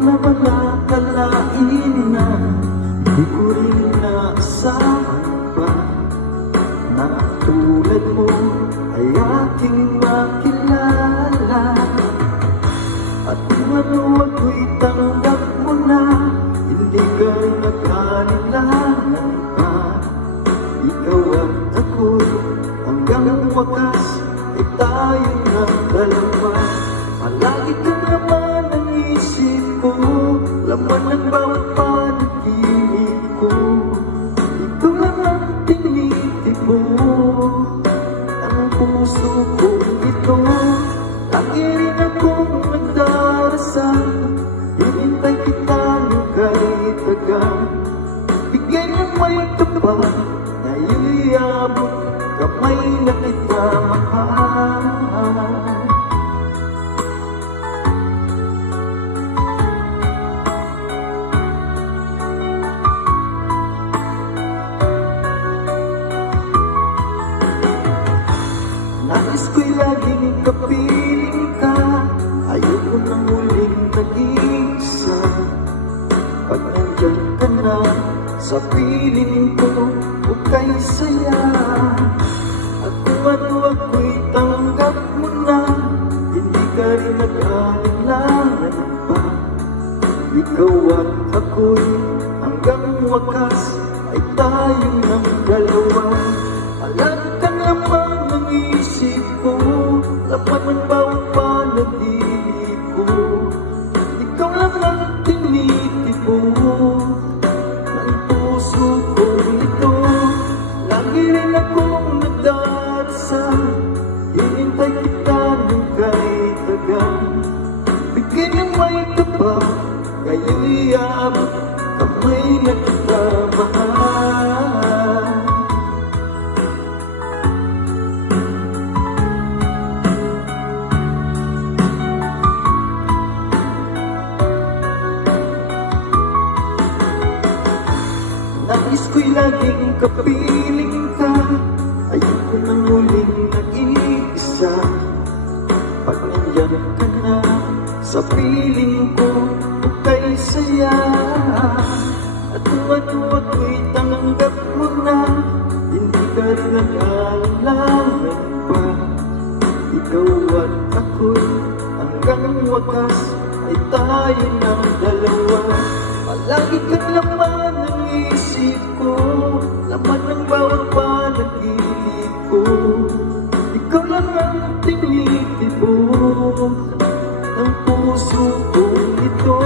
naman nakalain na di ko rin naasahan pa na tulad mo ay aking makilala. At kung ano ako'y tanggap mo na, hindi ka nag-anilangan pa. Ikaw at ako'y hanggang wakas ay tayong ng dalawa. Palagi ka naman ang isip ko, laman ng bawat panaginip ko. Ikaw lang ang tinitipon ang puso kong ito. Lagi rin akong nagdarasal, hinintay kita nung kahit tagal. Bigay ng may kapal na iabot, kamay na kita mahal. Nais ko'y laging kapiling ka, ayoko nang muling nag-iisa. Pag nandyan ka na sa piling ko, hukay saya. At kung ano ako'y tanggap mo na, hindi ka rin nag-anilangan pa. Ikaw at ako'y hanggang wakas ay tayong ng dalawa. Palagi ka naman ang isip ko, laman ng bawat panaginip ko. Ikaw lang ang tinitipon ng puso ko ito. Lagi rin akong nagdarasal, hinintay kita nung kahit tagal. Bigay ng may kapal, kayo'y abot, kamay na kita mahal. Nais ko'y laging kapiling ka, ayoko nang muling nag-iisa. Pag nandyan ka na sa piling ko, hukay saya. At kung ano ako'y tanggap mo na, hindi ka rin nag-aalangan pa. Ikaw at ako'y hanggang wakas ay tayo ng dalawa. Palagi ka naman ang isip ko, laman ng bawat panaginip ko. Ikaw lang ang tinitipon ng puso kong ito.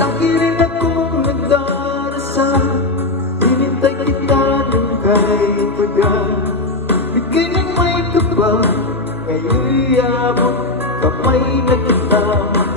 Lagi rin akong nagdarasal, hinintay kita nung kahit tagal. Bigay ng may kapal, ngayon'y abot, kamay na kita mahal.